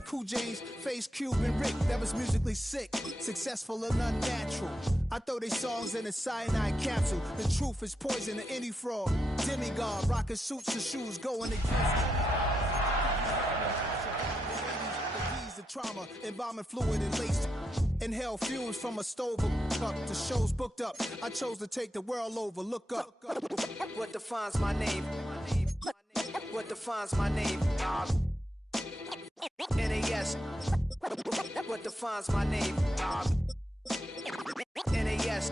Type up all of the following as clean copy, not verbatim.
like Cool James, Face Cube, and Rick. That was musically sick, successful and unnatural. I throw these songs in a cyanide capsule. The truth is poison to any fraud. Demigod, rocking suits and shoes, going against the trauma, embalming fluid and laced. Inhale fumes from a stove cup. The show's booked up. I chose to take the world over. Look up. What defines my name? What defines my name? NAS. What defines my name? NAS.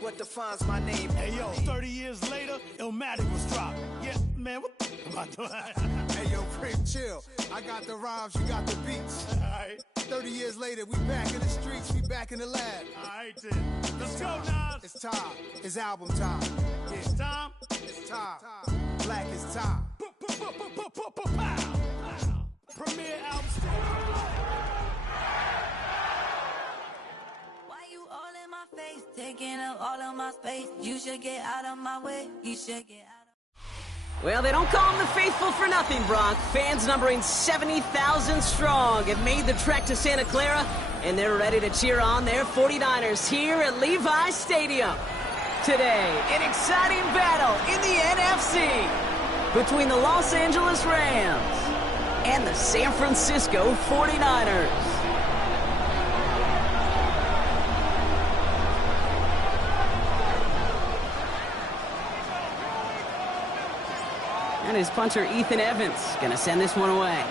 What defines my name? Hey yo, 30 years later, Illmatic was dropped. Yeah, man, what am I doing? Hey yo, Prim, chill. I got the rhymes, you got the beats. Alright. 30 years later, we back in the streets, we back in the lab. Alright then. Let's go, Nas. It's time. It's album time. Yeah. It's time. It's time. Black is time. Premiere album. Why you all in my face, taking up all of my space? You should get out of my way. You should get out of. Well, they don't call them the faithful for nothing, Brock. Fans numbering 70,000 strong have made the trek to Santa Clara, and they're ready to cheer on their 49ers here at Levi's Stadium. Today, an exciting battle in the NFC between the Los Angeles Rams and the San Francisco 49ers. And his punter, Ethan Evans, gonna send this one away.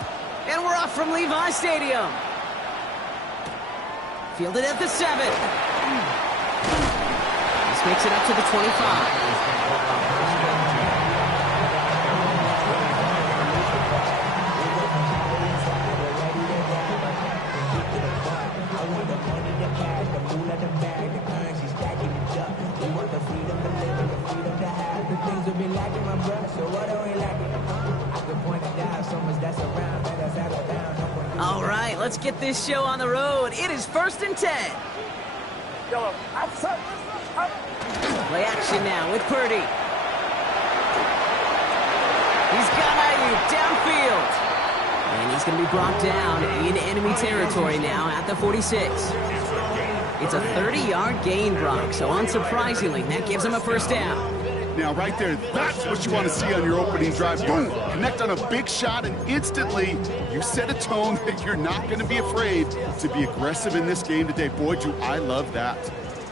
And we're off from Levi Stadium. Fielded at the 7. This makes it up to the 25. All right, let's get this show on the road. It is 1st and 10. Play action now with Purdy. He's got Ayuk downfield. And he's going to be brought down in enemy territory now at the 46. It's a 30-yard gain, Brock, so unsurprisingly, that gives him a first down. Now, right there, that's what you want to see on your opening drive. Boom! Connect on a big shot, and instantly, you set a tone that you're not going to be afraid to be aggressive in this game today. Boy, do I love that.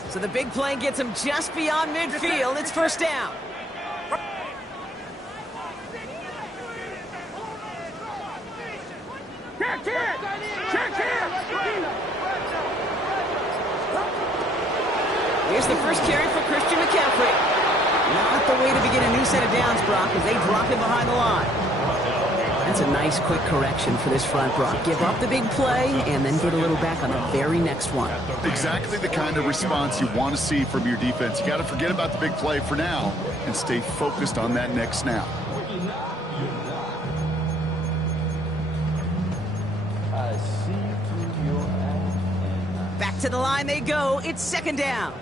So the big play gets him just beyond midfield. It's first down. Here's the first carry for Christian McCaffrey. Not the way to begin a new set of downs, Brock, as they drop him behind the line. That's a nice quick correction for this front, Brock. Give up the big play and then get a little back on the very next one. Exactly the kind of response you want to see from your defense. You got to forget about the big play for now and stay focused on that next snap. Back to the line they go. It's second down.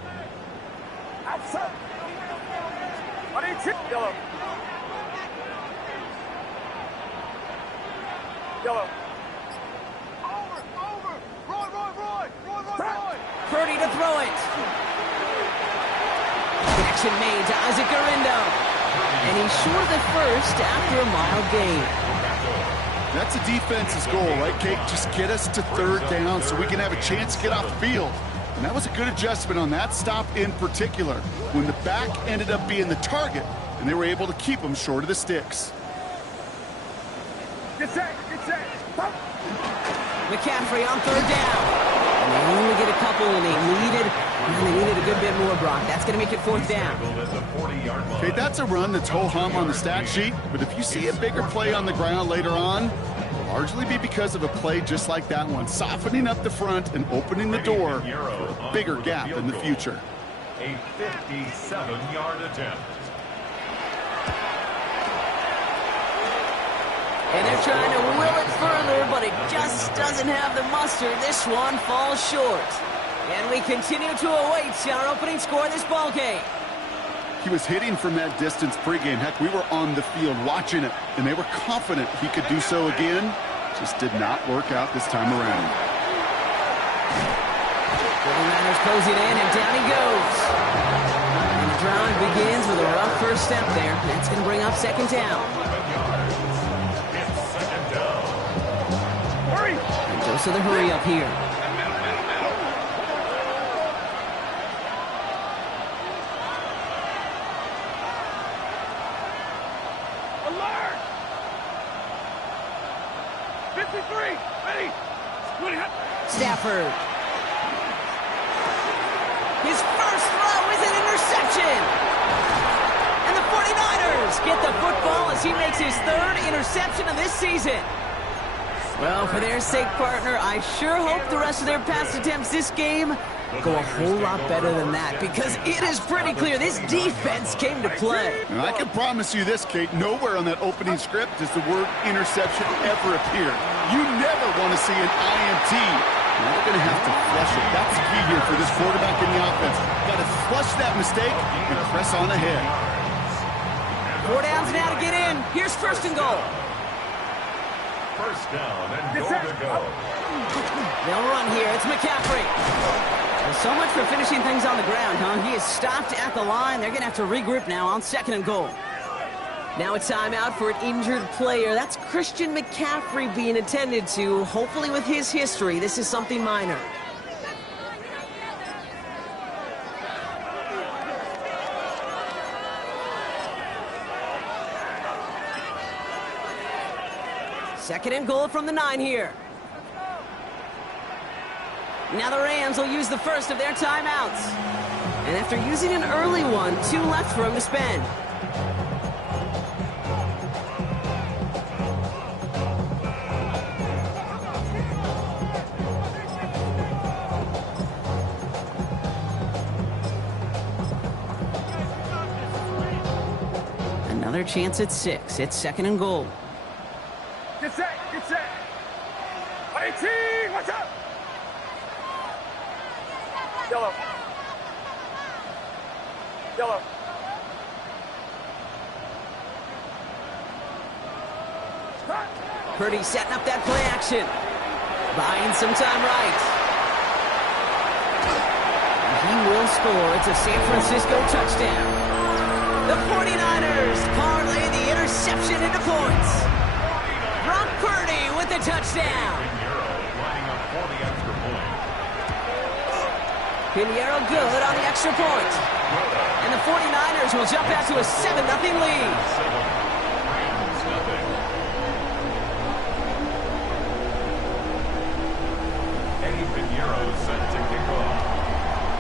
Yellow. Purdy to throw it. Action made to Isaac Garindo. And he's short of the first after a mild gain. That's a defense's goal, right, Kate? Just get us to third down so we can have a chance to get off the field. And that was a good adjustment on that stop in particular, when the back ended up being the target, and they were able to keep him short of the sticks. Get set. McCaffrey on third down. And they only get a couple, and they needed a good bit more, Brock. That's going to make it fourth down. Okay, that's a run that's ho-hum on the stat sheet, but if you see a bigger play on the ground later on, it'll largely be because of a play just like that one, softening up the front and opening the door for a bigger gap in the future. A 57-yard attempt. And they're trying to will it further, but it just doesn't have the mustard. This one falls short. And we continue to await our opening score of this ball game. He was hitting from that distance pregame. Heck, we were on the field watching it, and they were confident he could do so again. Just did not work out this time around. 49ers closing in, and down he goes. And the drive begins with a rough first step there. That's going to bring up second down. Hurry! And dose of the hurry up here. Alert! 53! Ready! Stafford. His first throw is an interception. And the 49ers get the football as he makes his third interception of this season. Well, for their sake, partner, I sure hope the rest of their pass attempts this game go a whole lot better than that, because it is pretty clear this defense came to play. And I can promise you this, Kate, nowhere on that opening script does the word interception ever appear. You never want to see an INT. Now they're going to have to flush it. That's the key here for this quarterback in the offense. Got to flush that mistake and press on ahead. 4 downs now to get in. Here's first and goal. First down and goal to go. They'll run here. It's McCaffrey. Well, so much for finishing things on the ground, huh? He is stopped at the line. They're going to have to regroup now on second and goal. Now a timeout for an injured player. That's Christian McCaffrey being attended to. Hopefully with his history, this is something minor. Second and goal from the 9 here. Now the Rams will use the first of their timeouts. And after using an early one, 2 left for him to spend. Another chance at 6. It's second and goal. Get set! Get set! 18! Watch out! Yellow. Yellow. Purdy setting up that play action. Buying some time right. He will score. It's a San Francisco touchdown. The 49ers parlay the interception into points. Brock Purdy with the touchdown. Pinheiro good on the extra point. And the 49ers will jump out to a 7-0 lead. Eddie Pinheiro set to kick off.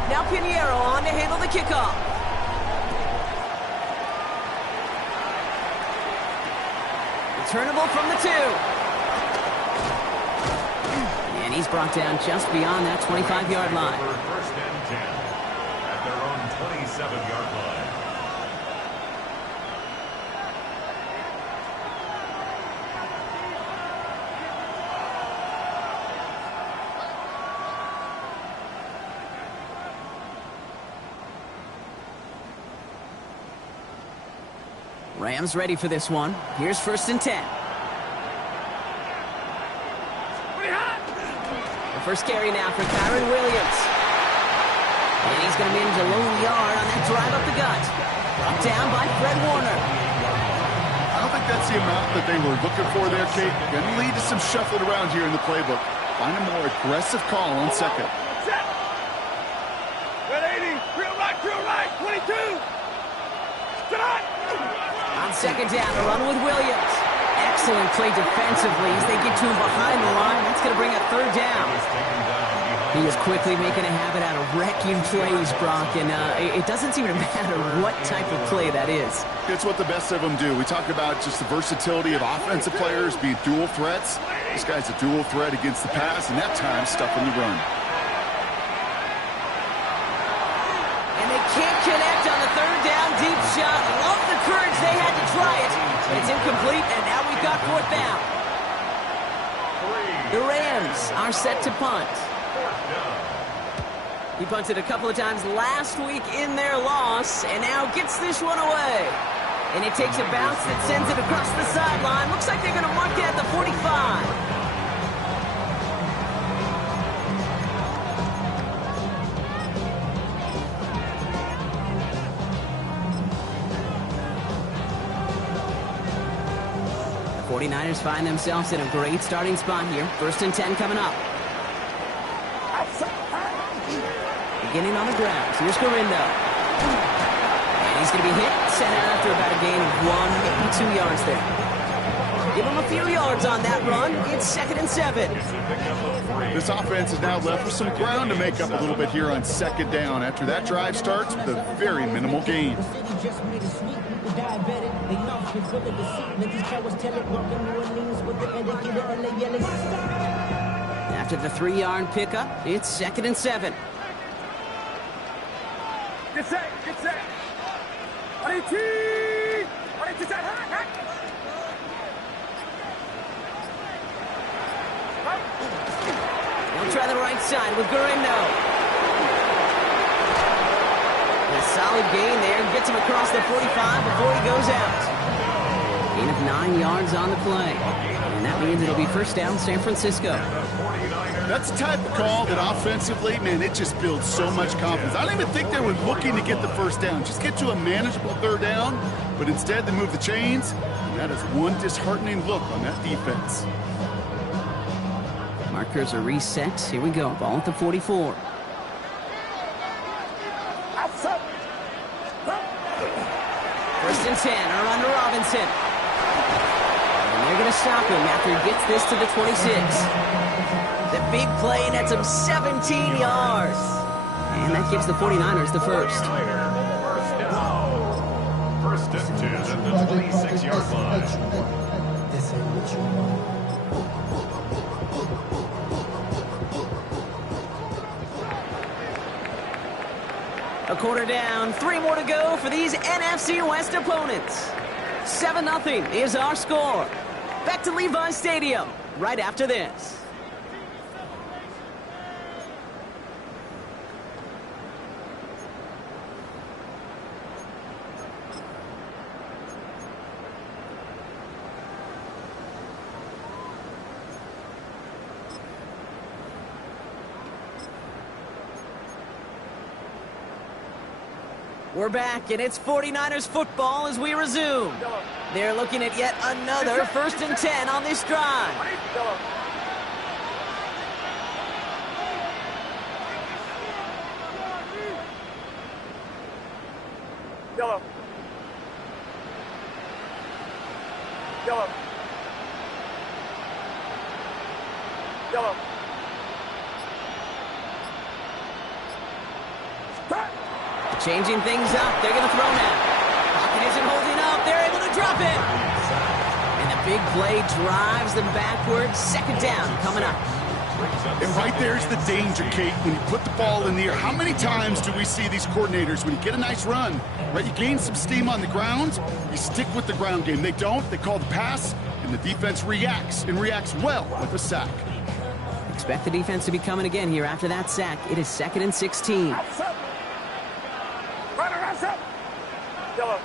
Now Pinheiro on to handle the kickoff. Returnable from the 2. And he's brought down just beyond that 25-yard line. First and 10 at their own 27-yard line. Rams ready for this one. Here's first and 10. The first carry now for Kyren Williams. And he's going to manage a lone yard on that drive up the gut. Brought down by Fred Warner. I don't think that's the amount that they were looking for there, Kate. Going to lead to some shuffling around here in the playbook. Find a more aggressive call on second. Set! Red 80! Real right, 22! Stop! On second down, a run with Williams. Excellent play defensively as they get to him behind the line. That's going to bring up third down. He is quickly making a habit out of wrecking plays, Brock, and it doesn't seem to matter what type of play that is. It's what the best of them do. We talk about just the versatility of offensive players being dual threats. This guy's a dual threat against the pass, and that time stuffing the run. And they can't connect on the third down deep shot. Love the courage they had to try it. It's incomplete, and now we've got fourth down. The Rams are set to punt. He punted a couple of times last week in their loss, and now gets this one away. And it takes a bounce that sends it across the sideline. Looks like they're going to mark it at the 45. 49ers find themselves in a great starting spot here. 1st and 10 coming up. Beginning on the ground. Here's Gorindo. And he's going to be hit, sent out after about a gain of 1, maybe 2 yards there. Give him a few yards on that run. It's 2nd and 7. This offense is now left with some ground to make up a little bit here on 2nd down after that drive starts with a very minimal gain. After the 3-yard pickup, it's 2nd and 7. Get set, get set. He'll try the right side with Gorindo. A solid gain there. Gets him across the 45 before he goes out. Gain of 9 yards on the play. And that means it'll be 1st down, San Francisco. That's the type of call that offensively, man, it just builds so much confidence. I don't even think they were looking to get the 1st down. Just get to a manageable 3rd down. But instead, they move the chains. And that is one disheartening look on that defense. Markers are reset. Here we go. Ball at the 44. First and 10. A run to Robinson. And they're going to stop him after he gets this to the 26. The big play nets him 17 yards. And that gives the 49ers the 1st. 1st and 10 at the 26-yard line. A quarter down, 3 more to go for these NFC West opponents. 7-0 is our score. Back to Levi Stadium right after this. We're back, and it's 49ers football as we resume. They're looking at yet another 1st and 10 on this drive. Yellow. Yellow. Yellow. Changing things up. They're going to throw now. Pocket isn't holding up. They're able to drop it. And the big play drives them backwards. 2nd down coming up. And right there's the danger, Kate, when you put the ball in the air. How many times do we see these coordinators, when you get a nice run, right, you gain some steam on the ground, you stick with the ground game. They don't. They call the pass, and the defense reacts, and reacts well with a sack. Expect the defense to be coming again here after that sack. It is 2nd and 16. Yellow.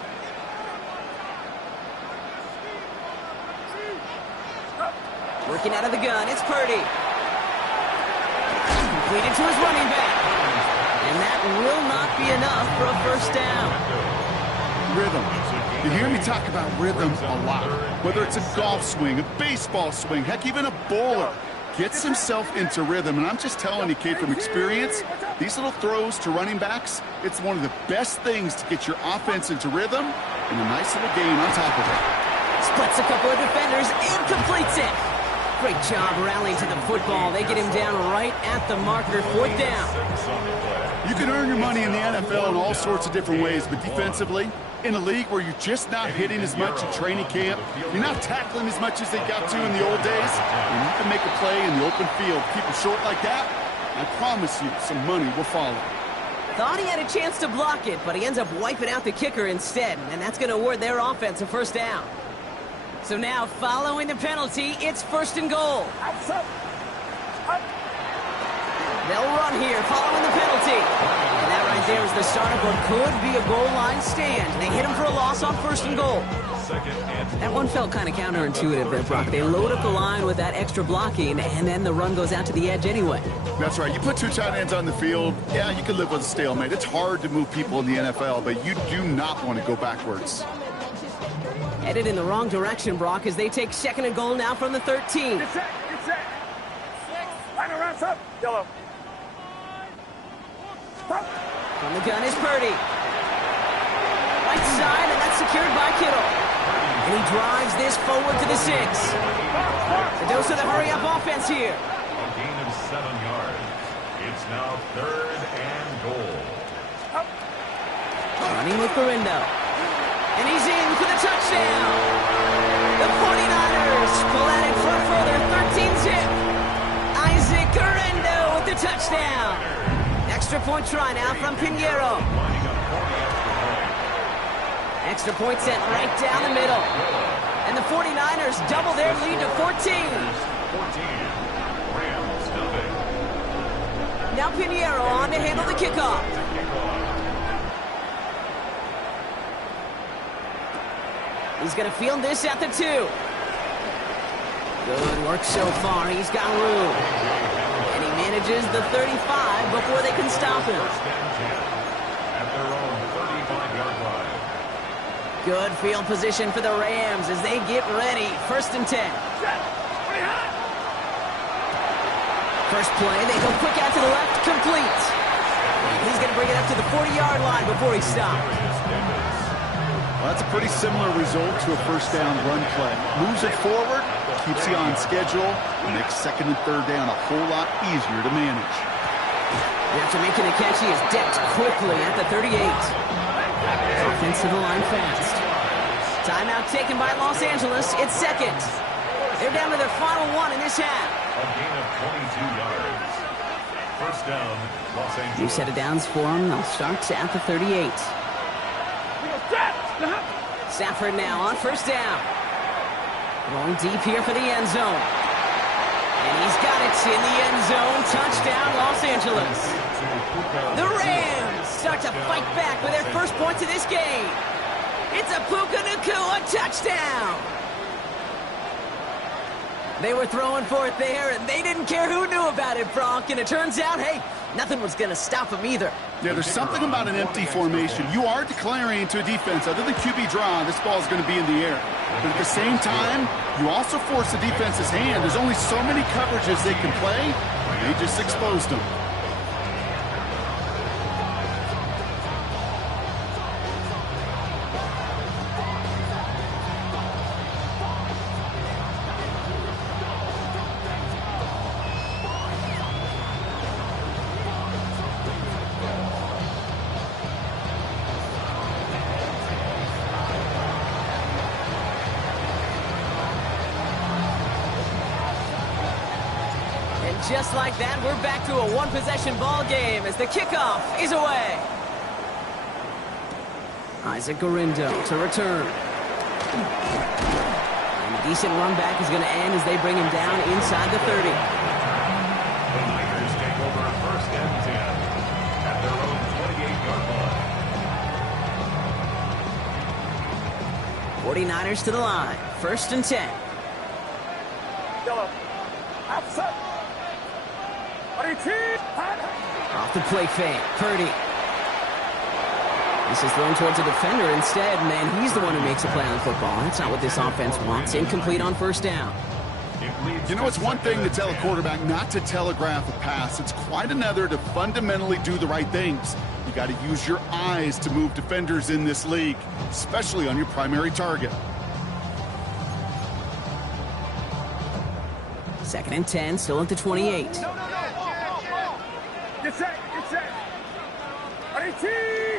Working out of the gun, it's Purdy. Completed to his running back. And that will not be enough for a 1st down. Rhythm. You hear me talk about rhythm a lot. Whether it's a golf swing, a baseball swing, heck, even a bowler gets himself into rhythm. And I'm just telling you, Kate, from experience, these little throws to running backs, it's one of the best things to get your offense into rhythm and a nice little gain on top of it. Splits a couple of defenders and completes it. Great job rallying to the football. They get him down right at the marker. 4th down. You can earn your money in the NFL in all sorts of different ways, but defensively, in a league where you're just not hitting as much in training camp, you're not tackling as much as they got to in the old days, and you can make a play in the open field, keep it short like that, I promise you some money will follow. Thought he had a chance to block it, but he ends up wiping out the kicker instead, and that's going to award their offense a 1st down. So now, following the penalty, it's 1st and goal. They'll run here following the penalty. And that right there is the start of what could be a goal line stand. They hit him for a loss on 1st and goal. That one felt kind of counterintuitive there, Brock. They load up the line with that extra blocking, and then the run goes out to the edge anyway. That's right. You put 2 tight ends on the field, yeah, you can live with a stalemate. It's hard to move people in the NFL, but you do not want to go backwards. Headed in the wrong direction, Brock, as they take second and goal now from the 13. Get set. Get set. Line around up. Yellow. Stop. From the gun is Purdy. Right side, and that's secured by Kittle. And he drives this forward to the 6. The dose of the hurry-up offense here. A gain of 7 yards. It's now 3rd and goal. Running with Garindo. And he's in for the touchdown. The 49ers pull out in front further, 13-zip. Isaac Garindo with the touchdown. Extra point try now from Pinheiro. Extra point sent right down the middle. And the 49ers double their lead to 14. Now Pinheiro on to handle the kickoff. He's going to field this at the 2. Good work so far. He's got room. And he manages the 35 before they can stop him. At their own 35-yard line. Good field position for the Rams as they get ready. 1st and 10. First play, they go quick out to the left, complete. He's going to bring it up to the 40-yard line before he stops. Well, that's a pretty similar result to a first down run play. Moves it forward, keeps you on schedule, and makes 2nd and 3rd down a whole lot easier to manage. After making the catch, he is decked quickly at the 38. Offensive line fast. Timeout taken by Los Angeles. It's 2nd. They're down to their final 1 in this half. A gain of 22 yards. First down, Los Angeles. New set of downs for them. They'll start at the 38. Stafford now on 1st down. Going deep here for the end zone. And he's got it in the end zone. Touchdown, Los Angeles. The Rams start to fight back with their first points of this game. It's a Puka Nacua touchdown. They were throwing for it there, and they didn't care who knew about it, Bronk. And it turns out, hey, nothing was going to stop them either. Yeah, there's something about an empty formation. You are declaring to a defense, other than QB draw, this ball is going to be in the air. But at the same time, you also force the defense's hand. There's only so many coverages they can play. They just exposed them. Just like that, we're back to a one-possession ball game as the kickoff is away. Isaac Garindo to return. And a decent run back is going to end as they bring him down inside the 30. The Niners take over 1st and 10 at their own 28-yard line. 49ers to the line. 1st and 10. Yellow. Outside. Off the play fake, Purdy. This is thrown towards a defender instead, and then he's the one who makes a play on the football. That's not what this offense wants. Incomplete on 1st down. You know, it's one thing to tell a quarterback not to telegraph a pass. It's quite another to fundamentally do the right things. You got to use your eyes to move defenders in this league, especially on your primary target. 2nd and 10, still at the 28. Get set. Get set.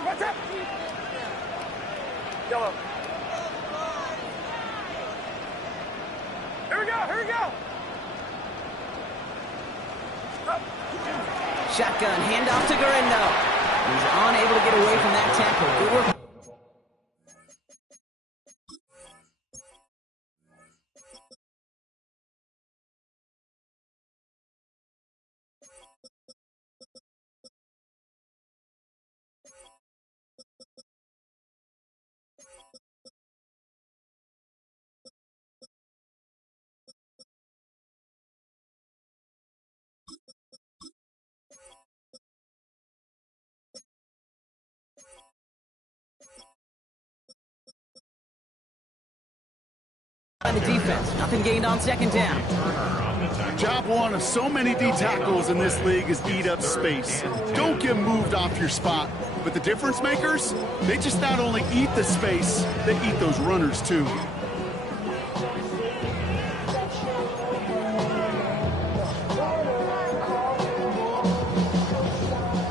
Watch out. Yellow. Here we go. Shotgun, handoff to Garindo. He's unable to get away from that tackle. Good work. by the defense. Nothing gained on second down. Job one of so many D tackles in this league is eat up space. Don't get moved off your spot. But the difference makers, they just not only eat the space, they eat those runners too.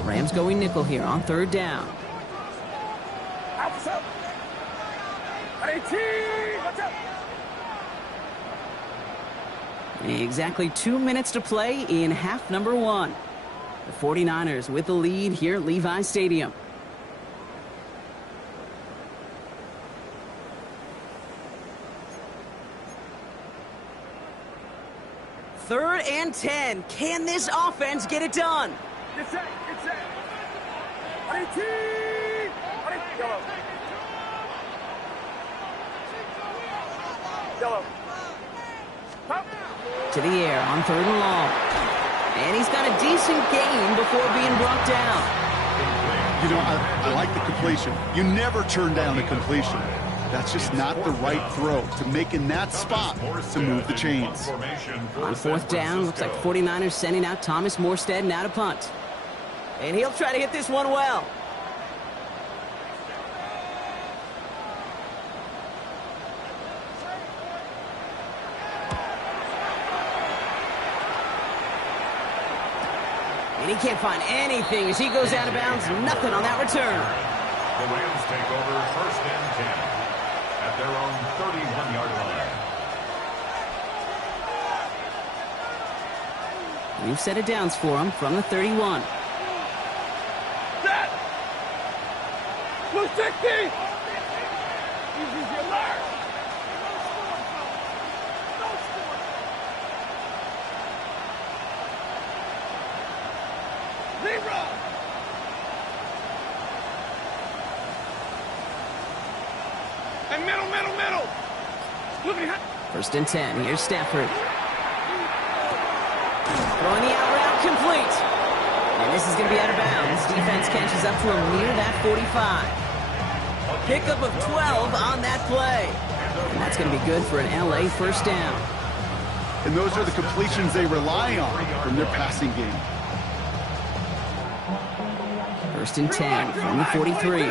Rams going nickel here on third down. Exactly 2 minutes to play in half number one. The 49ers with the lead here at Levi Stadium. Third and 10. Can this offense get it done? Get set, get set. Yellow. Yellow. To the air on third and long. And he's got a decent gain before being brought down. You know, I like the completion. You never turn down a completion. That's just not the right throw to make in that spot to move the chains. On fourth down, looks like the 49ers sending out Thomas Morstead now to punt. And he'll try to hit this one well. And he can't find anything as he goes out of bounds. Nothing on that return. The Rams take over first and 10 at their own 31-yard line. We've set it downs for him from the 31. Set! Blue 60! Easy your mark! Zero! And middle! Look at First and 10. Here's Stafford. Throwing the out route complete. And this is going to be out of bounds. Defense catches up to him near that 45. Pickup of 12 on that play. And that's going to be good for an LA first down. And those are the completions they rely on from their passing game. First and 10 from the 43.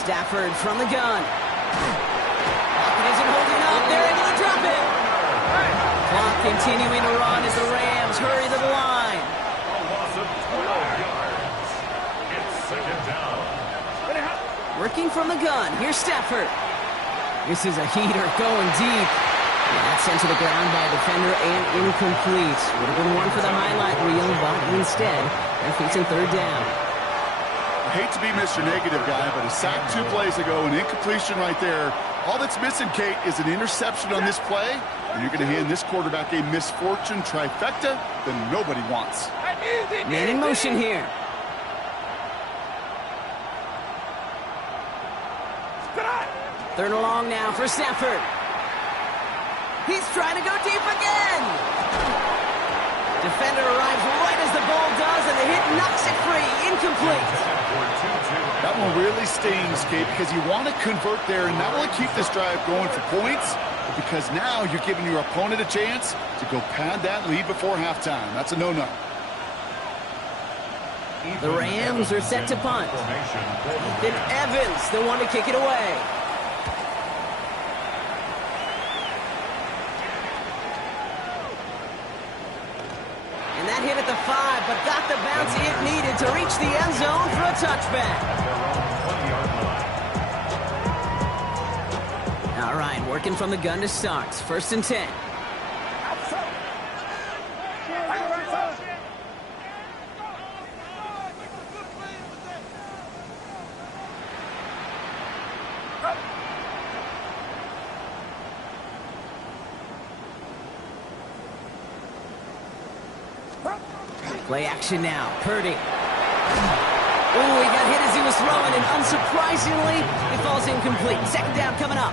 Stafford from the gun. Pocket isn't holding up. They're able to drop it. Clock continuing to run as the Rams hurry to the line. A loss of 12 yards. It's second down. Working from the gun. Here's Stafford. This is a heater going deep. And that's sent to the ground by a defender and incomplete. Would have been one for the highlight reel, but instead, they're facing third down. I hate to be Mr. Negative Guy, but a sack 2 plays ago, an incompletion right there. All that's missing, Kate, is an interception on this play, and you're going to hand this quarterback a misfortune trifecta that nobody wants. Man in motion here. Third and long now for Stafford. He's trying to go deep again. Defender arrives right as the ball does, and the hit knocks it free. Incomplete. That one really stings, Kate, because you want to convert there and not only keep this drive going for points, but because now you're giving your opponent a chance to go pad that lead before halftime. That's a no-no. The Rams are set to punt. Then Evans, the one to kick it away. And that hit at the 5, but got the bounce it needed to reach the end zone for a touchback. All right, working from the gun to start. First and 10. Play action now. Purdy. Oh, he got hit as he was throwing, and unsurprisingly, it falls incomplete. Second down coming up.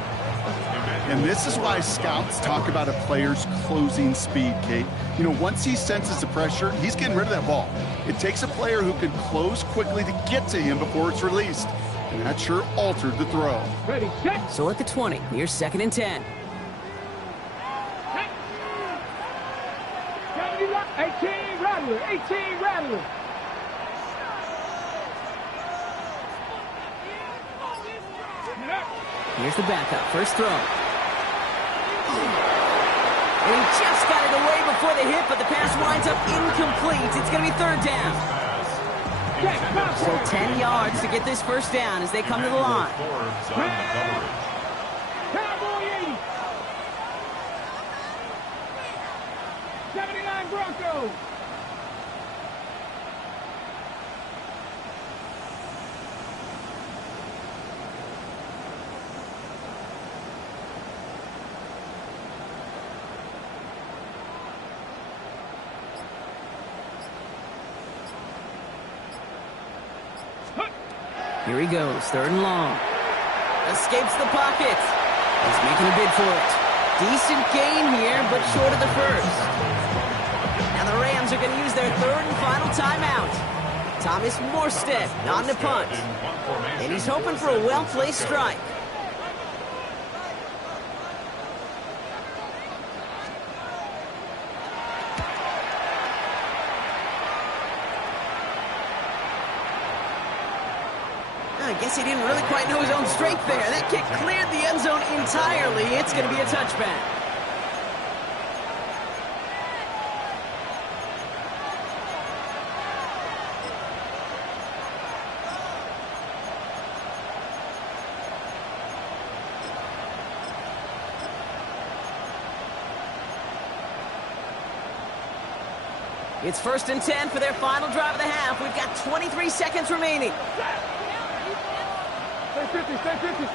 And this is why scouts talk about a player's closing speed, Kate. You know, once he senses the pressure, he's getting rid of that ball. It takes a player who can close quickly to get to him before it's released. And that sure altered the throw. Ready, set. So at the 20, here's 2nd and 10. 18 Rattler, 18 Rattler. Here's the backup, first throw. And he just got it away before the hit, but the pass winds up incomplete. It's going to be 3rd down. So 10 yards to get this first down as they come to the line. Cowboy 80. 79 Broncos. Here he goes, 3rd and long. Escapes the pocket. He's making a bid for it. Decent gain here, but short of the first. Now the Rams are going to use their 3rd and final timeout. Thomas Morstead on the punt. And he's hoping for a well-placed strike. I guess he didn't really quite know his own strength there. That kick cleared the end zone entirely. It's going to be a touchback. It's 1st and 10 for their final drive of the half. We've got 23 seconds remaining. Stay 50, stay 50.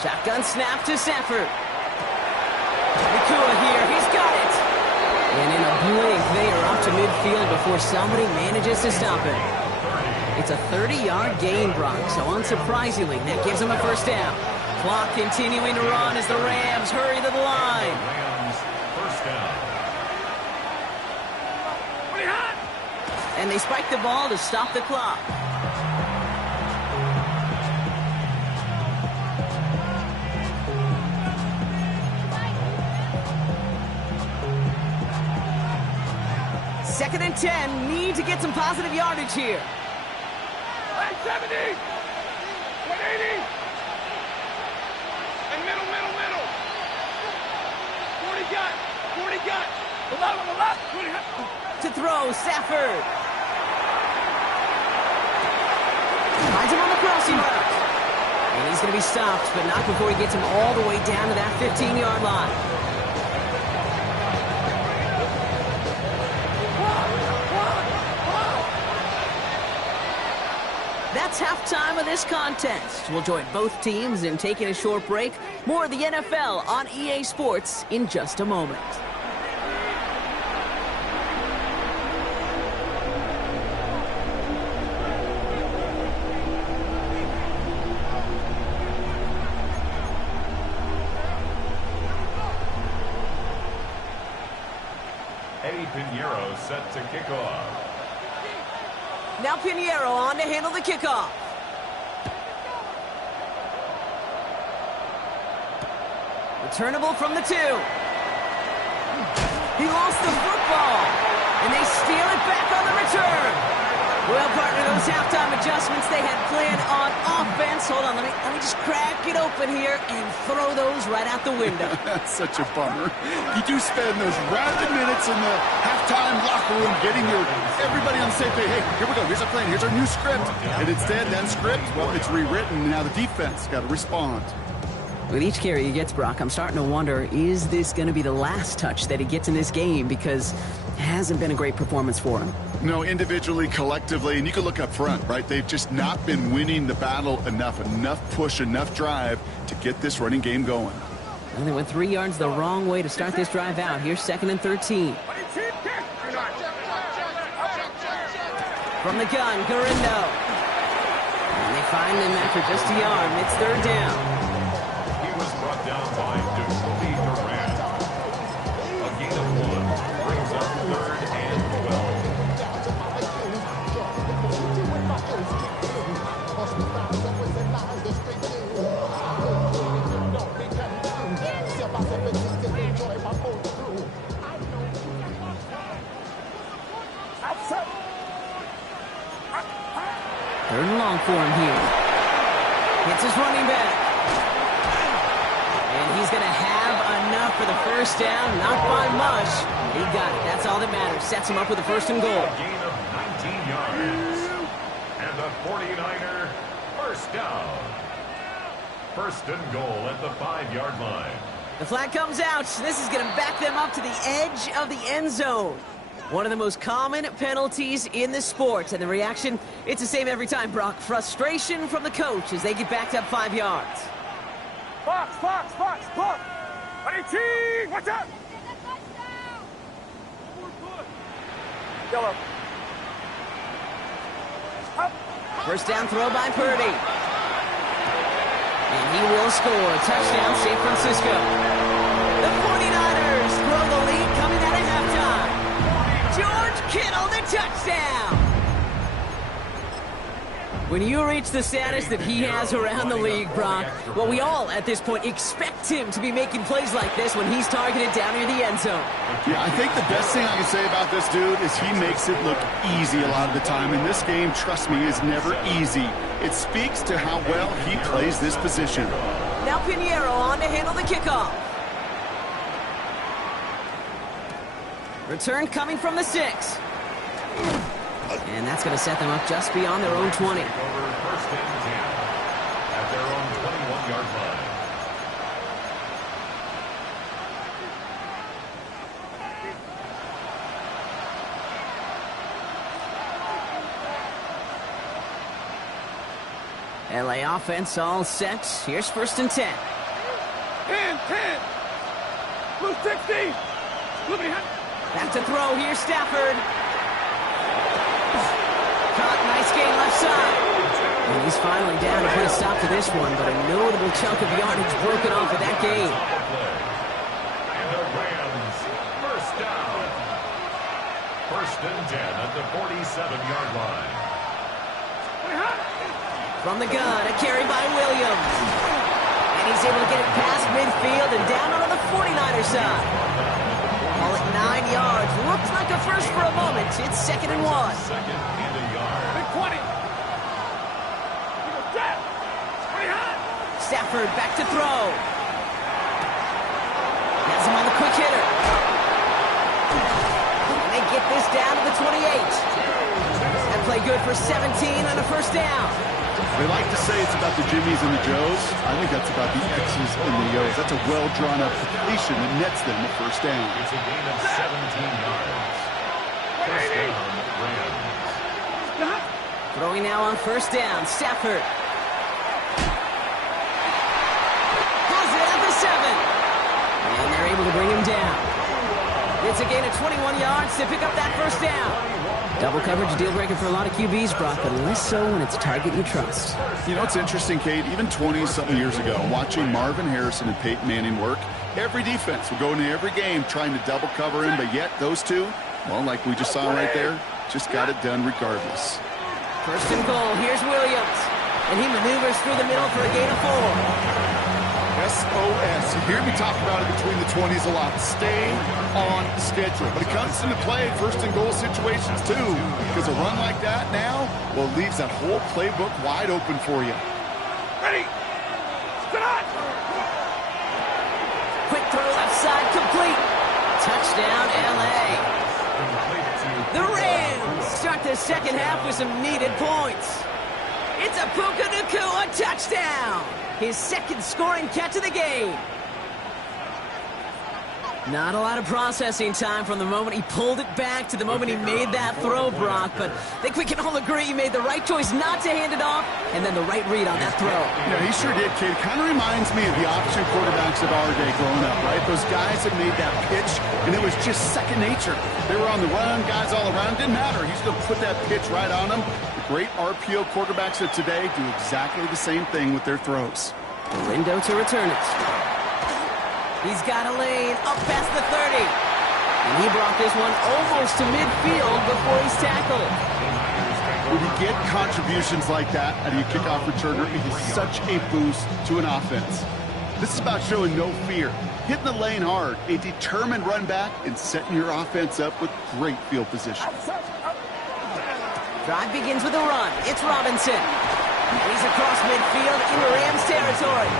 Shotgun snap to Stafford. Nakua here, he's got it. And in a blink, they are up to midfield before somebody manages to stop him. It's a 30-yard gain, Brock, so unsurprisingly, that gives them a first down. Clock continuing to run as the Rams hurry to the line. Rams, first down. And they spike the ball to stop the clock. Second and 10, need to get some positive yardage here. 170, 180, and middle. 40 got, on the left, 20 got. To throw, Stafford. Finds him on the crossing route. And he's going to be stopped, but not before he gets him all the way down to that 15-yard line. That's halftime of this contest. We'll join both teams in taking a short break. More of the NFL on EA Sports in just a moment. Eddie Pinheiro set to kick off. Now Pinheiro on to handle the kickoff. Returnable from the 2. He lost the football, and they steal it back on the return. Well, partner, those halftime adjustments they had planned on offense. Hold on, let me just crack it open here and throw those right out the window. That's such a bummer. You do spend those rapid minutes in the halftime locker room getting everybody on the same page. Hey, here we go. Here's our plan. Here's our new script. And instead, that script, well, it's rewritten. Now the defense got to respond. With each carry he gets, Brock, I'm starting to wonder, is this going to be the last touch that he gets in this game? Because it hasn't been a great performance for him. No, individually, collectively, and you can look up front, right? They've just not been winning the battle enough push, enough drive to get this running game going. And they went 3 yards the wrong way to start this drive out. Here's 2nd and 13. From the gun, Garindo. And they find him after just a yard. It's 3rd down. He was brought down for him here. Hits his running back. And he's going to have enough for the first down. Not by much. He got it. That's all that matters. Sets him up with a 1st and goal. A gain of 19 yards. And the 49er first down. 1st and goal at the 5-yard line. The flag comes out. This is going to back them up to the edge of the end zone. One of the most common penalties in the sport. And the reaction, it's the same every time, Brock. Frustration from the coach as they get backed up 5 yards. Fox, Fox, Fox, Fox. Buddy Cheese, watch out. Yellow. Up. First down throw by Purdy. And he will score. Touchdown, San Francisco. The 49ers grow the lead coming out of halftime. George Kittle, the touchdown. When you reach the status that he has around the league, Brock, well, we all at this point expect him to be making plays like this when he's targeted down near the end zone. Yeah, I think the best thing I can say about this dude is he makes it look easy a lot of the time. And this game, trust me, is never easy. It speaks to how well he plays this position. Now Pinheiro on to handle the kickoff. Return coming from the 6. And that's going to set them up just beyond their own 20. Over 1st and 10 at their own 21-yard line. LA offense all set. Here's 1st and 10. 10, 10. Blue 60. Blue behind. Back to throw. Here's Stafford. Caught, nice gain left side. And he's finally down to put a stop to this one, but a notable chunk of yardage broken off of that game. And the Rams, first down. 1st and 10 at the 47-yard line. From the gun, a carry by Williams. And he's able to get it past midfield and down on the 49er side. Call it 9 yards. Looks like a first for a moment. It's 2nd and 1. 2nd and a yard. Big 20. Stafford back to throw. Has him on the quick hitter. And they get this down to the 28. That play good for 17 on a 1st down. They like to say it's about the Jimmies and the Joes. I think that's about the X's and the O's. That's a well-drawn-up completion that nets them the 1st down. It's a gain of 17 yards. 1st down, Rams. Throwing now on 1st down. Stafford. Has it at the 7. And they're able to bring him down. It's a gain of 21 yards to pick up that 1st down. Double coverage, deal breaker for a lot of QBs, Brock, but less so when it's a target you trust. You know, it's interesting, Kate, even 20-something years ago, watching Marvin Harrison and Peyton Manning work, every defense would go into every game trying to double cover him, but yet those two, well, like we just saw right there, just got it done regardless. 1st and goal, here's Williams, and he maneuvers through the middle for a gain of 4. SOS. You hear me talk about it between the 20s a lot. Stay on schedule. But it comes into play 1st and goal situations too. Because a run like that now, well, leaves that whole playbook wide open for you. Ready. Sit on. Quick throw left side, complete. Touchdown, LA. The Rams start the 2nd half with some needed points. It's a Puka Nacua touchdown. His 2nd scoring catch of the game. Not a lot of processing time from the moment he pulled it back to the moment he made that throw, Brock. But I think we can all agree he made the right choice not to hand it off, and then the right read on that throw. Yeah, he sure did, kid. Kind of reminds me of the option quarterbacks of our day growing up, right? Those guys that made that pitch, and it was just second nature. They were on the run, guys all around. Didn't matter. He's going to put that pitch right on them. The great RPO quarterbacks of today do exactly the same thing with their throws. Lindo to return it. He's got a lane up past the 30. And he brought this one almost to midfield before he's tackled. When you get contributions like that out of your kickoff returner, it is such a boost to an offense. This is about showing no fear, hitting the lane hard, a determined run back, and setting your offense up with great field position. Drive begins with a run. It's Robinson. And he's across midfield into Rams territory.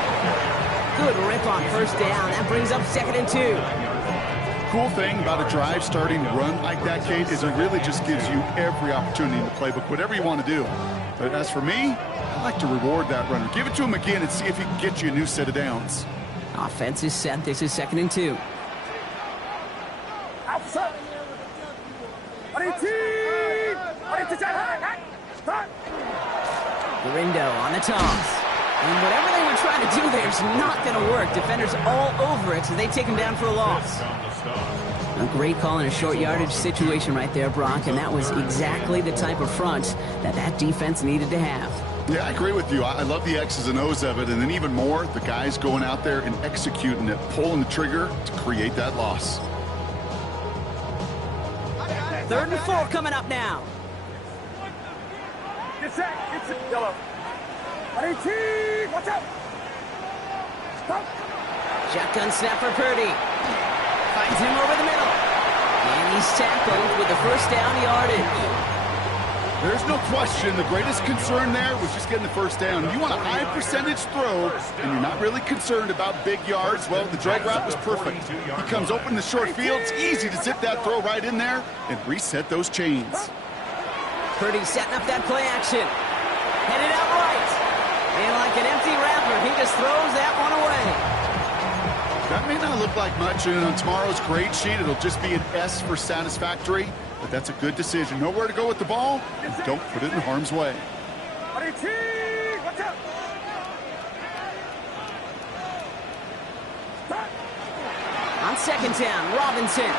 Good rip on first down. That brings up 2nd and 2. Cool thing about a drive starting run like that, Kate, is it really just gives you every opportunity in the playbook, whatever you want to do. But as for me, I like to reward that runner. Give it to him again and see if he can get you a new set of downs. Offense is set. This is 2nd and 2. Outside. Garindo on the toss. And whatever they were trying to do there is not going to work. Defenders all over it, so they take him down for a loss. A great call in a short yardage situation right there, Brock, and that was exactly the type of front that defense needed to have. Yeah, I agree with you. I love the X's and O's of it, and then even more, the guys going out there and executing it, pulling the trigger to create that loss. 3rd and 4 coming up now. Get set. Get set. Yellow. 18. Watch out. Stop. Shotgun snap for Purdy. Finds him over the middle. And he's tackled with the first down yardage. There's no question the greatest concern there was just getting the first down. You want a high percentage throw, and you're not really concerned about big yards. Well, the drag route was perfect. He comes open in the short field. It's easy to zip that throw right in there and reset those chains. Purdy setting up that play action. Headed out right. And like an empty wrapper, he just throws that one away. That may not look like much, and on tomorrow's grade sheet, it'll just be an S for satisfactory. But that's a good decision. Nowhere to go with the ball, and don't put it in harm's way. Watch out. On 2nd down, Robinson.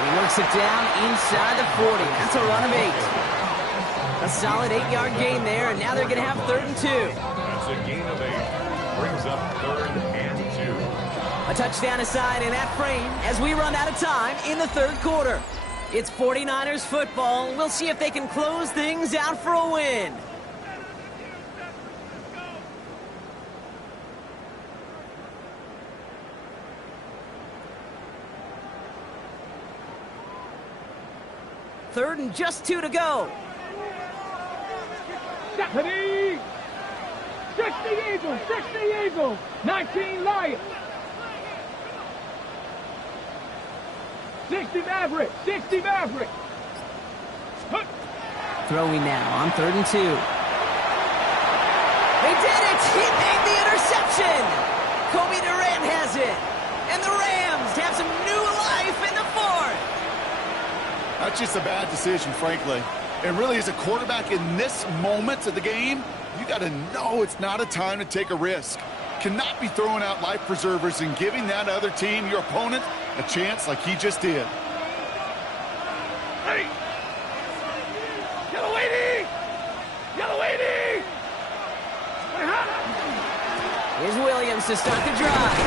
He works it down inside the 40. That's a run of 8. A solid 8-yard gain there, and now they're going to have 3rd and 2. That's a gain of 8. Brings up 3rd and 2. A touchdown aside in that frame as we run out of time in the 3rd quarter. It's 49ers football. We'll see if they can close things out for a win. Third and just 2 to go. Stephanie! 60 Eagles! 60 Eagles! 19 Lions! 60 Maverick! 60 Maverick! Throwing now on 3rd and 2. They did it! He made the interception! Kobe Durant has it! And the Rams have some new life in the 4th! That's just a bad decision, frankly. And really, as a quarterback in this moment of the game, you got to know it's not a time to take a risk. Cannot be throwing out life preservers and giving that other team, your opponent, a chance like he just did. Hey! Yellow 80! Yellow 80! Here's Williams to start the drive.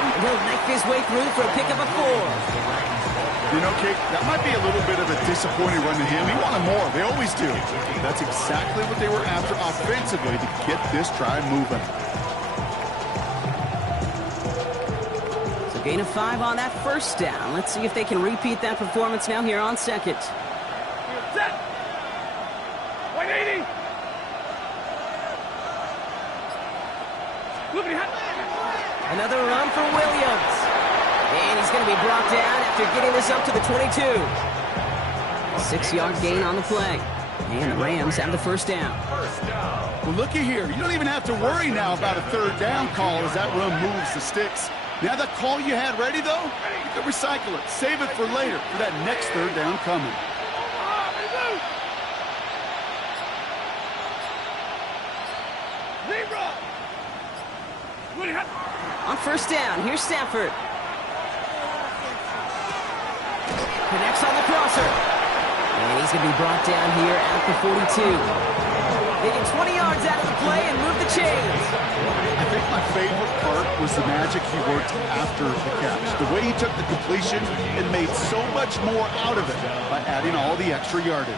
And he'll knife his way through for a pickup of 4. You know, Kate, that might be a little bit of a disappointing run to him. He wanted more. They always do. That's exactly what they were after offensively to get this drive moving. So gain of 5 on that first down. Let's see if they can repeat that performance now here on 2nd. Set! 180! Another run for Williams. And he's going to be brought down after getting this up to the 22. 6-yard gain on the play. And the Rams have the first down. Well, looky here. You don't even have to worry now about a 3rd down call as that run moves the sticks. Now that call you had ready, though, you can recycle it. Save it for later for that next 3rd down coming. On first down, here's Stafford. Connects on the crosser. And he's going to be brought down here at the 42. They get 20 yards out of the play and move the chains. I think my favorite part was the magic he worked after the catch. The way he took the completion and made so much more out of it by adding all the extra yardage.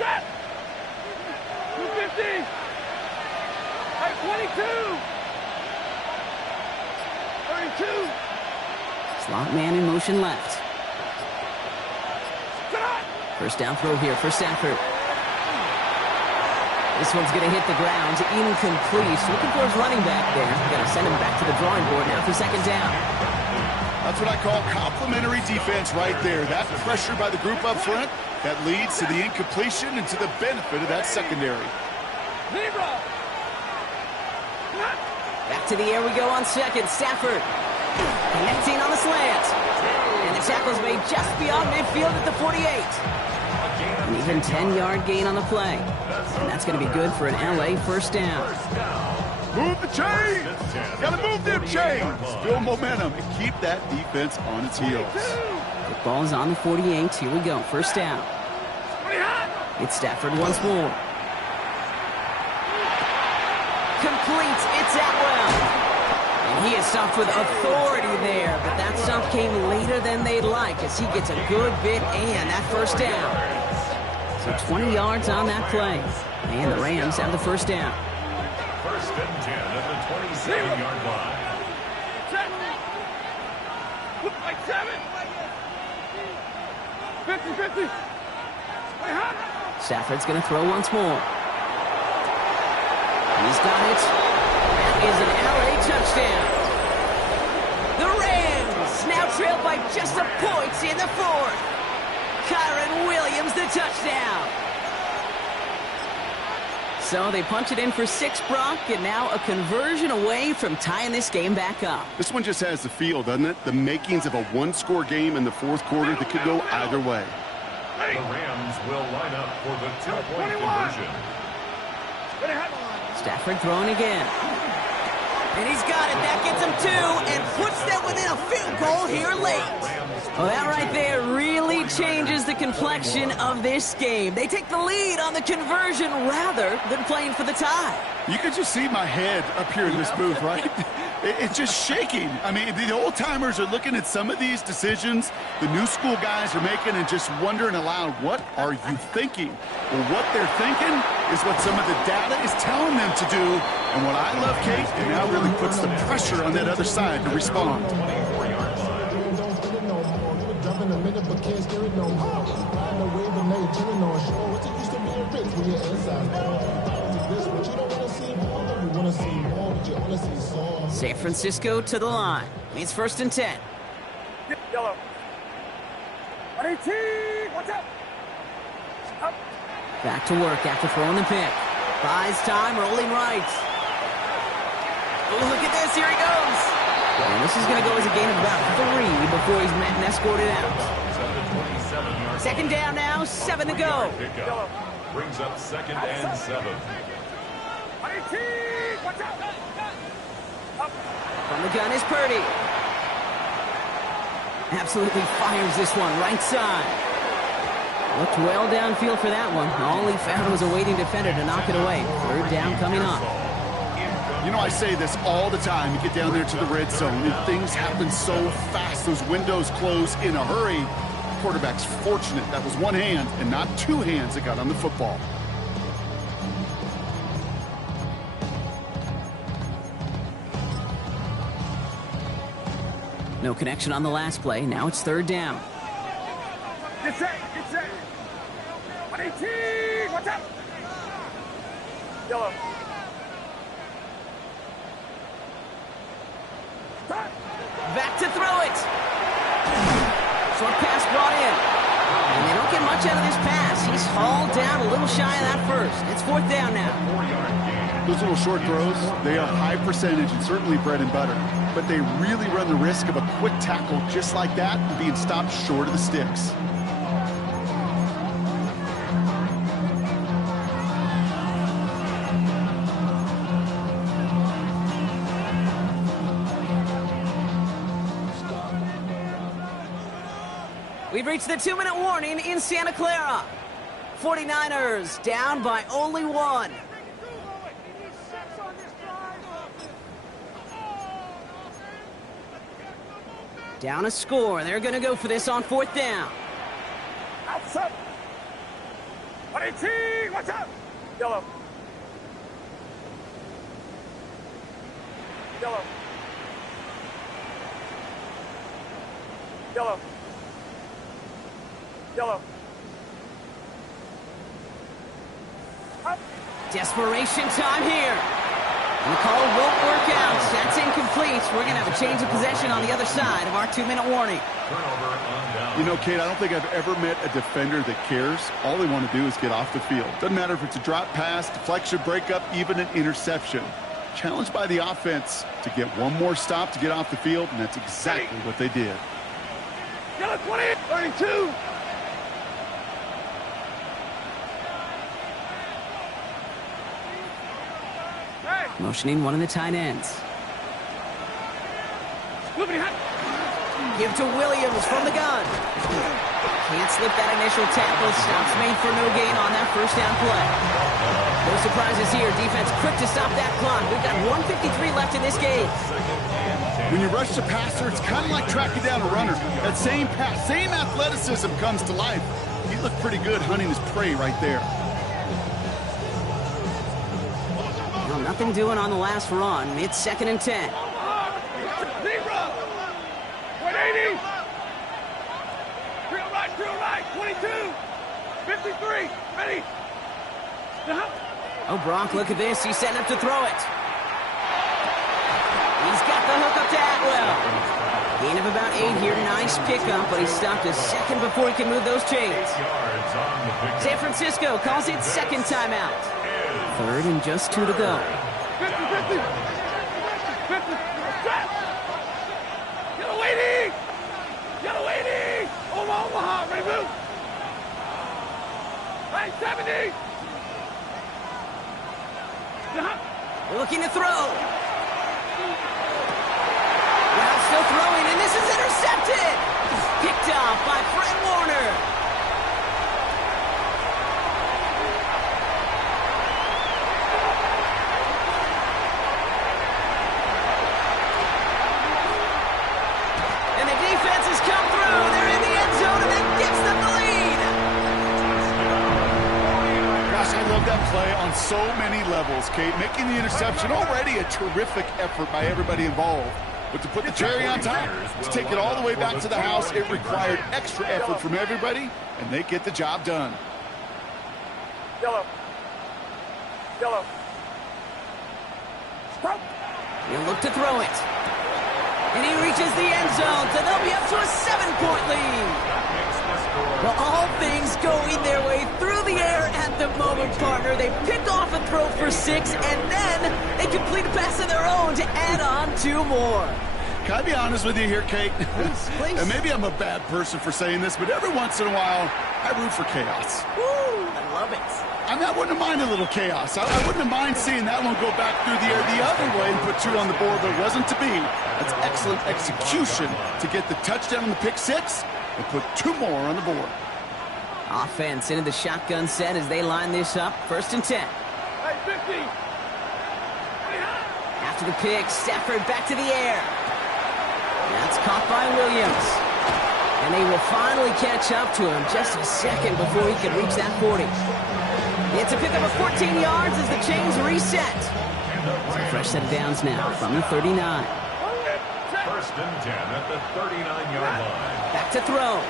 250! 22! 32! Slot man in motion left. First down throw here for Stafford. This one's going to hit the ground, incomplete. Looking for his running back there. Going to send him back to the drawing board now for second down. That's what I call complimentary defense right there. That pressure by the group up front, that leads to the incompletion and to the benefit of that secondary. Back to the air we go on second. Stafford connecting on the slant. And the tackle's made just beyond midfield at the 48. An even 10-yard gain on the play. And that's going to be good for an LA first down. Move the chains! Gotta move them chains! Build momentum and keep that defense on its heels. The ball's on the 48. Here we go. First down. It's Stafford once more. Complete. It's Atwell. And he is stopped with authority there, but that stop came later than they'd like as he gets a good bit and that first down. So 20 yards on that play. And the Rams have the first down. First and 10 at the 27-yard line. Look like 7. 50-50. Stafford's going to throw once more. He's got it. That is an LA touchdown. The Rams now trail by just a point in the fourth. Kyren Williams the touchdown. So they punch it in for 6, Brock, and now a conversion away from tying this game back up. This one just has the feel, doesn't it? The makings of a one-score game in the fourth quarter that could go either way. The Rams will line up for the 2-point conversion. Stafford throwing again. And he's got it. That gets him 2 and puts them within a field goal here late. Well, that right there really changes the complexion of this game. They take the lead on the conversion rather than playing for the tie. You could just see my head up here in this booth, right? It's just shaking. I mean, the old-timers are looking at some of these decisions the new school guys are making and just wondering aloud, what are you thinking? Well, what they're thinking is what some of the data is telling them to do. And what I love, Kate, it now really puts the pressure on that other side to respond. San Francisco to the line. Means first and 10. Yellow. 118. Watch out. Up. Back to work after throwing the pick. Buys time, rolling right. Oh, look at this. Here he goes. And this is going to go as a gain of about 3 before he's met and escorted out. Second down now, 7 to go. Brings up second and 7. 118. Watch out. From the gun is Purdy. Absolutely fires this one right side. Looked well downfield for that one. All he found was a waiting defender to knock it away. Third down coming up. You know, I say this all the time. You get down there to the red zone, and things happen so fast. Those windows close in a hurry. The quarterback's fortunate that was one hand and not 2 hands that got on the football. No connection on the last play. Now it's third down. Get set. Get set. 118. Watch out. Yellow. Back to throw it. Short pass brought in. And they don't get much out of this pass. He's hauled down a little shy of that first. It's fourth down now. Those little short throws, they are high percentage and certainly bread and butter. But they really run the risk of a quick tackle just like that and being stopped short of the sticks. We've reached the 2-minute warning in Santa Clara. 49ers down by only 1. Down a score. They're going to go for this on fourth down. Outside. 118. Watch out. Yellow. Yellow. Yellow. Yellow. Up. Desperation time here. And the call won't work out. That's incomplete. We're going to have a change of possession on the other side of our 2-minute warning. Turnover on down. You know, Kate, I don't think I've ever met a defender that cares. All they want to do is get off the field. Doesn't matter if it's a drop pass, deflection, breakup, even an interception. Challenged by the offense to get one more stop to get off the field, and that's exactly what they did. Yellow 20, 32. Motioning one of the tight ends. Give to Williams from the gun. Can't slip that initial tackle. Stops made for no gain on that first down play. No surprises here. Defense quick to stop that clock. We've got 1:53 left in this game. When you rush the passer, it's kind of like tracking down a runner. That same pass, same athleticism comes to life. He looked pretty good hunting his prey right there. Well, nothing doing on the last run. It's 2nd and 10. 180. Drill right, 22. 53. Ready. Oh, Brock, look at this. He's setting up to throw it. He's got the hook up to Atwell. Gain of about 8 here. Nice pickup, but he stopped a second before he can move those chains. San Francisco calls it second timeout. 3rd and just 2 to go. 50. Yellow 80. Omaha, ready move. Hey, 70. Looking to throw. Well, still throwing, and this is intercepted. Picked off by Fred Warner. And the defense has come through. They're in the end zone, and that gives them the lead. Gosh, I love that play on so many levels, Kate. Making the interception, already a terrific effort by everybody involved. But to put the cherry on top, to take it all the way back to the house, it required extra effort from everybody, and they get the job done. Yellow. He'll look to throw it. And he reaches the end zone, so they'll be up to a 7-point lead. Well, all things going their way through the air at the moment, partner. They pick off a throw for 6, and then they complete a pass of their own to add on 2 more. Can I be honest with you here, Kate? Please. And maybe I'm a bad person for saying this, but every once in a while, I root for chaos. Woo, I love it. I mean, I wouldn't have minded a little chaos. I wouldn't have minded seeing that one go back through the air the other way and put 2 on the board, but it wasn't to be. That's excellent execution to get the touchdown on the pick 6 and put 2 more on the board. Offense into the shotgun set as they line this up. 1st and 10. Hey, 50. After the pick, Stafford back to the air. That's caught by Williams. And they will finally catch up to him just a second before he can reach that 40. It's a pickup of 14 yards as the chains reset. So fresh set of downs now from the 39. 1st and 10 at the 39-yard line. Back to throw.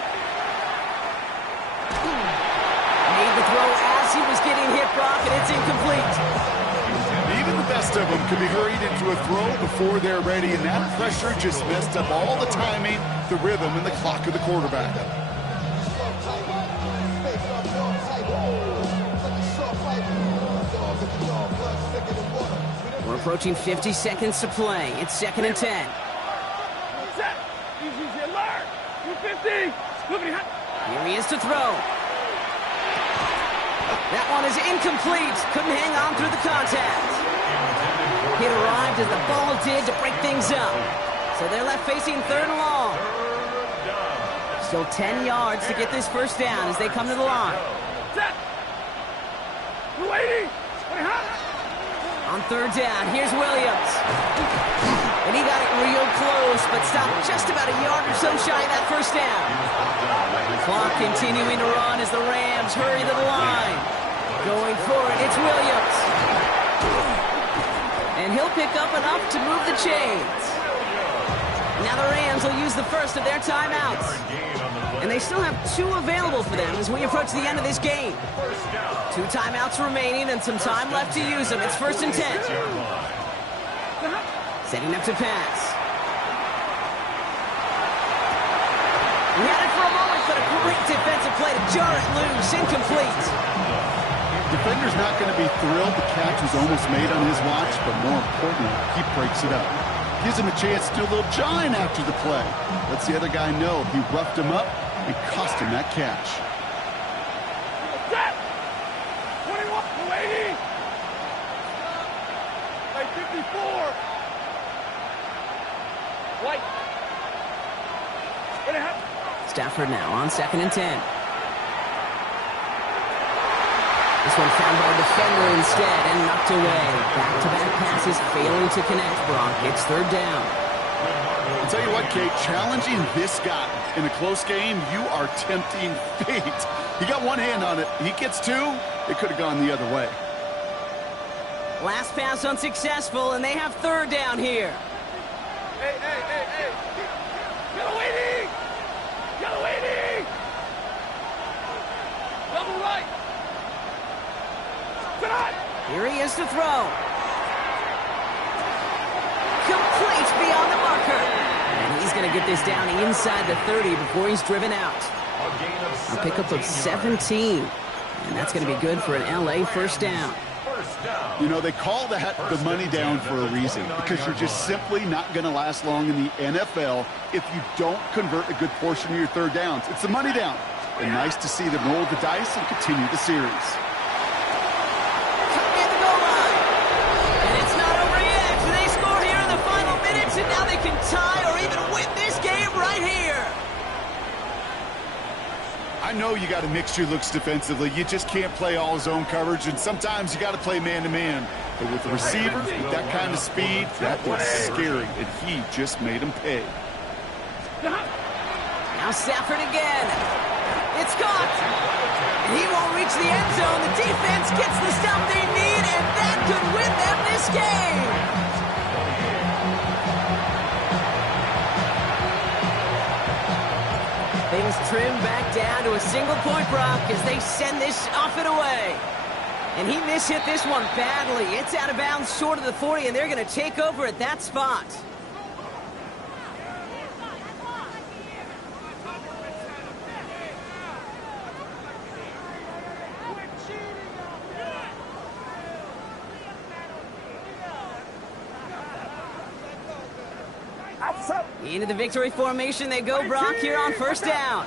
Made the throw as he was getting hit, Brock, and it's incomplete. Even the best of them can be hurried into a throw before they're ready, and that pressure just messed up all the timing, the rhythm, and the clock of the quarterback. We're approaching 50 seconds to play. It's 2nd and 10. Set. Easy alert. 250. Here he is to throw. That one is incomplete. Couldn't hang on through the contact. It arrived as the ball did to break things up. So they're left facing 3rd and long. Still 10 yards to get this first down as they come to the line. Set. 280. On 3rd down, here's Williams. And he got it real close, but stopped just about a yard or so shy of that first down. Clock continuing to run as the Rams hurry to the line. Going for it, it's Williams. And he'll pick up enough to move the chains. Now the Rams will use the first of their timeouts. And they still have 2 available for them as we approach the end of this game. 2 timeouts remaining and some time left to use them. It's 1st and 10. Setting up to pass. He had it for a moment, but a great defensive play to jar it loose. Incomplete. Defender's not going to be thrilled the catch was almost made on his watch, but more importantly, he breaks it up. Gives him a chance to do a little jawing after the play. Lets the other guy know he roughed him up and cost him that catch. 21, 280. Hey, 54. White. What happened? Stafford now on 2nd and 10. This one found by the defender instead and knocked away. Back-to-back passes failing to connect. Bronk gets 3rd down. I'll tell you what, Kate, challenging this guy in a close game, you are tempting fate. He got one hand on it. He gets 2. It could have gone the other way. Last pass unsuccessful, and they have 3rd down here. Hey. Yellow 80. Yellow 80. Double right. Here he is to throw. Complete beyond the marker. And he's going to get this down inside the 30 before he's driven out. A pickup of 17. And that's going to be good for an LA 1st down. You know, they call that the money down for a reason, because you're just simply not going to last long in the NFL if you don't convert a good portion of your 3rd downs. It's the money down. And nice to see them roll the dice and continue the series. And now they can tie or even win this game right here. I know you got to mix your looks defensively. You just can't play all zone coverage, and sometimes you got to play man-to-man. But with receivers with that kind of speed, that was scary, and he just made him pay. Now Stafford again. It's caught. He won't reach the end zone. The defense gets the stop they need, and that could win them this game. Things trim back down to a single point, Brock, as they send this off and away. And he mishit this one badly. It's out of bounds short of the 40, and they're going to take over at that spot. Into the victory formation they go, Brock, here on 1st down.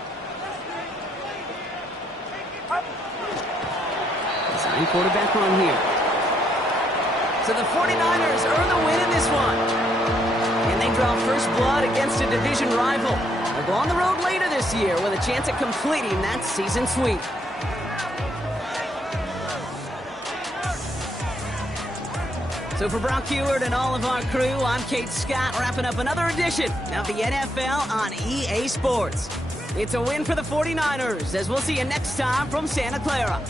Sign quarterback on here. So the 49ers earn the win in this one. And they draw first blood against a division rival. They'll go on the road later this year with a chance at completing that season sweep. So for Brock Huard and all of our crew, I'm Kate Scott, wrapping up another edition of the NFL on EA Sports. It's a win for the 49ers, as we'll see you next time from Santa Clara.